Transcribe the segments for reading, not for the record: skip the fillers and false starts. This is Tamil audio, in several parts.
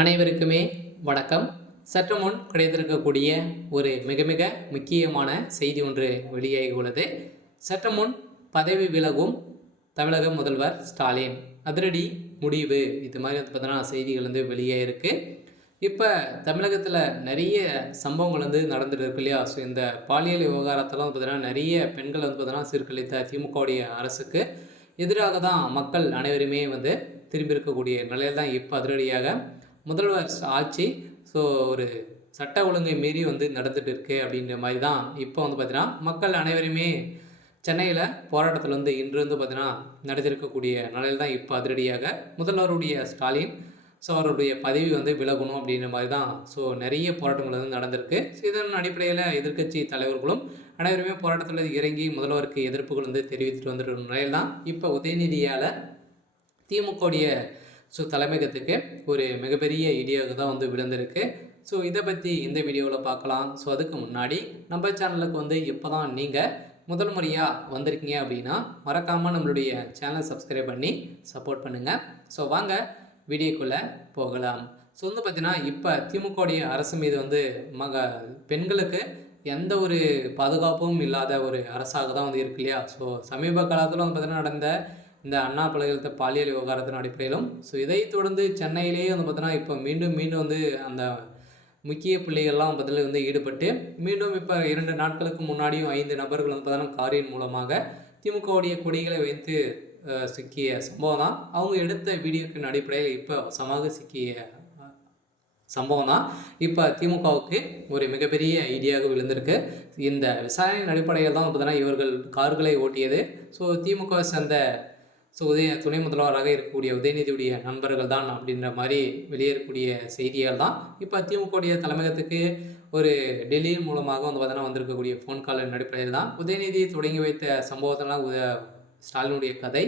அனைவருக்குமே வணக்கம். சற்று முன் கிடைத்திருக்கக்கூடிய ஒரு மிக மிக முக்கியமான செய்தி ஒன்று வெளியாகி உள்ளது. சற்று முன் பதவி விலகும் தமிழக முதல்வர் ஸ்டாலின் அதிரடி முடிவு, இது மாதிரி பார்த்தீங்கன்னா செய்திகள் வெளியாகிருக்கு. இப்போ தமிழகத்தில் நிறைய சம்பவங்கள் நடந்துட்டு இருக்கு இல்லையா? ஸோ இந்த பாலியல் விவகாரத்தெல்லாம் பார்த்தீங்கன்னா நிறைய பெண்கள் பார்த்தீங்கன்னா சீர்குலைத்த திமுகவுடைய அரசுக்கு எதிராக தான் மக்கள் அனைவருமே திரும்பி இருக்கக்கூடிய நிலையில் தான் இப்போ அதிரடியாக முதல்வர் ஆட்சி ஸோ ஒரு சட்ட ஒழுங்கை மீறி நடந்துட்டு இருக்கு அப்படின்ற மாதிரி தான் இப்போ பார்த்தீங்கன்னா மக்கள் அனைவருமே சென்னையில் போராட்டத்தில் இன்று பார்த்தீங்கன்னா நடந்திருக்கக்கூடிய நிலையில் தான் இப்போ அதிரடியாக முதல்வருடைய ஸ்டாலின் ஸோ அவருடைய பதவி விலகணும் அப்படின்ற மாதிரி தான் ஸோ நிறைய போராட்டங்கள் நடந்திருக்கு. ஸோ இதன் அடிப்படையில் எதிர்க்கட்சி தலைவர்களும் அனைவருமே போராட்டத்தில் இறங்கி முதல்வருக்கு எதிர்ப்புகள் தெரிவித்துட்டு வந்துட்டு நிலையில் தான் இப்போ உதயநிதியால் திமுகவுடைய ஸோ தலைமையகத்துக்கு ஒரு மிகப்பெரிய இடியாக தான் விழுந்திருக்கு. ஸோ இதை பற்றி இந்த வீடியோவில் பார்க்கலாம். ஸோ அதுக்கு முன்னாடி நம்ம சேனலுக்கு இப்போ தான் நீங்கள் முதல் முறையாக வந்திருக்கீங்க அப்படின்னா மறக்காமல் நம்மளுடைய சேனலை சப்ஸ்கிரைப் பண்ணி சப்போர்ட் பண்ணுங்கள். ஸோ வாங்க வீடியோக்குள்ளே போகலாம். ஸோ பார்த்தீங்கன்னா இப்போ திமுகவுடைய அரசு மீது பெண்களுக்கு எந்த ஒரு பாதுகாப்பும் இல்லாத ஒரு அரசாக தான் இருக்கு இல்லையா? ஸோ சமீப காலத்தில் பார்த்தீங்கன்னா நடந்த இந்த அண்ணா பல்கலைக்கழக பாலியல் விவகாரத்தின் அடிப்படையிலும் ஸோ இதை தொடர்ந்து சென்னையிலேயே பார்த்தீங்கன்னா இப்போ மீண்டும் அந்த முக்கிய புள்ளிகள்லாம் பதில் ஈடுபட்டு மீண்டும் இப்போ 2 நாட்களுக்கு முன்னாடியும் 5 நபர்கள் பார்த்தீங்கன்னா காரின் மூலமாக திமுகவுடைய கொடிகளை வைத்து சிக்கிய சம்பவம் தான். அவங்க எடுத்த வீடியோக்கின் அடிப்படையில் இப்போ வசமாக சிக்கிய சம்பவம் தான் இப்போ திமுகவுக்கு ஒரு மிகப்பெரிய ஐடியாக விழுந்திருக்கு. இந்த விசாரணையின் அடிப்படையில் தான் பார்த்தீங்கன்னா இவர்கள் கார்களை ஓட்டியது ஸோ திமுகவை சேர்ந்த ஸோ துணை முதல்வராக இருக்கக்கூடிய உதயநிதியுடைய நண்பர்கள் தான் அப்படின்ற மாதிரி வெளியேறக்கூடிய செய்திகள் தான் இப்போ திமுகவுடைய தலைமையகத்துக்கு ஒரு டெல்லி மூலமாக பார்த்தீங்கன்னா வந்திருக்கக்கூடிய ஃபோன் காலின் அடிப்படையில் தான் உதயநிதி தொடங்கி வைத்த சம்பவத்தெல்லாம் ஸ்டாலினுடைய கதை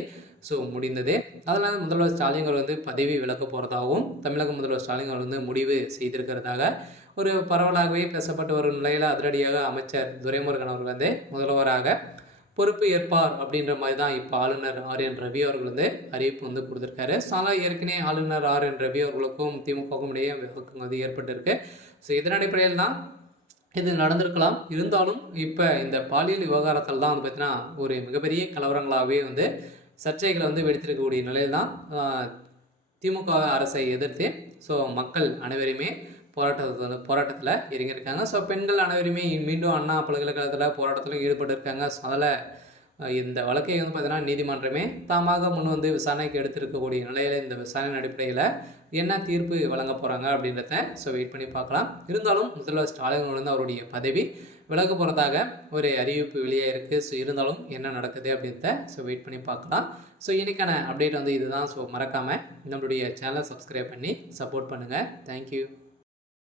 ஸோ முடிந்தது. அதனால் முதல்வர் ஸ்டாலின் அவர் பதவி விலக்க போகிறதாகவும் தமிழக முதல்வர் ஸ்டாலின் அவர் முடிவு செய்திருக்கிறதாக ஒரு பரவலாகவே பேசப்பட்டு வரும் நிலையில் அதிரடியாக அமைச்சர் துரைமுருகன் அவர்கள் முதல்வராக பொறுப்பு ஏற்பார் அப்படின்ற மாதிரி தான் இப்போ ஆளுநர் ஆர்.என். ரவி அவர்கள் அறிவிப்பு கொடுத்துருக்காரு. ஸோ அதனால் ஏற்கனவே ஆளுநர் ஆர்.என். ரவி அவர்களுக்கும் திமுகவுக்கும் இடையே விவாதம் ஏற்பட்டிருக்கு. ஸோ இதன் அடிப்படையில் தான் இது நடந்திருக்கலாம். இருந்தாலும் இப்போ இந்த பாலியல் விவகாரத்தில் தான் பார்த்தீங்கன்னா ஒரு மிகப்பெரிய கலவரங்களாகவே சர்ச்சைகளை வெடித்திருக்கக்கூடிய நிலையில் தான் திமுக அரசை எதிர்த்து ஸோ மக்கள் அனைவருமே போராட்டத்தில் இறங்கியிருக்காங்க. ஸோ பெண்கள் அனைவருமே மீண்டும் அண்ணா பல்கலைக்கழகத்தில் போராட்டத்திலும் ஈடுபட்டிருக்காங்க. ஸோ அதில் இந்த வழக்கை பார்த்தீங்கன்னா நீதிமன்றமே தாமாக முன் விசாரணைக்கு எடுத்திருக்கக்கூடிய நிலையில் இந்த விசாரணையின் அடிப்படையில் என்ன தீர்ப்பு வழங்க போகிறாங்க அப்படின்றத ஸோ வெயிட் பண்ணி பார்க்கலாம். இருந்தாலும் முதல்வர் ஸ்டாலின் அவருடைய பதவி விலக போகிறதாக ஒரு அறிவிப்பு வெளியே இருக்குது. ஸோ இருந்தாலும் என்ன நடக்குது அப்படின்றத ஸோ வெயிட் பண்ணி பார்க்கலாம். ஸோ இன்றைக்கான அப்டேட் இதுதான். ஸோ மறக்காமல் நம்மளுடைய சேனலை சப்ஸ்கிரைப் பண்ணி சப்போர்ட் பண்ணுங்கள். தேங்க்யூ.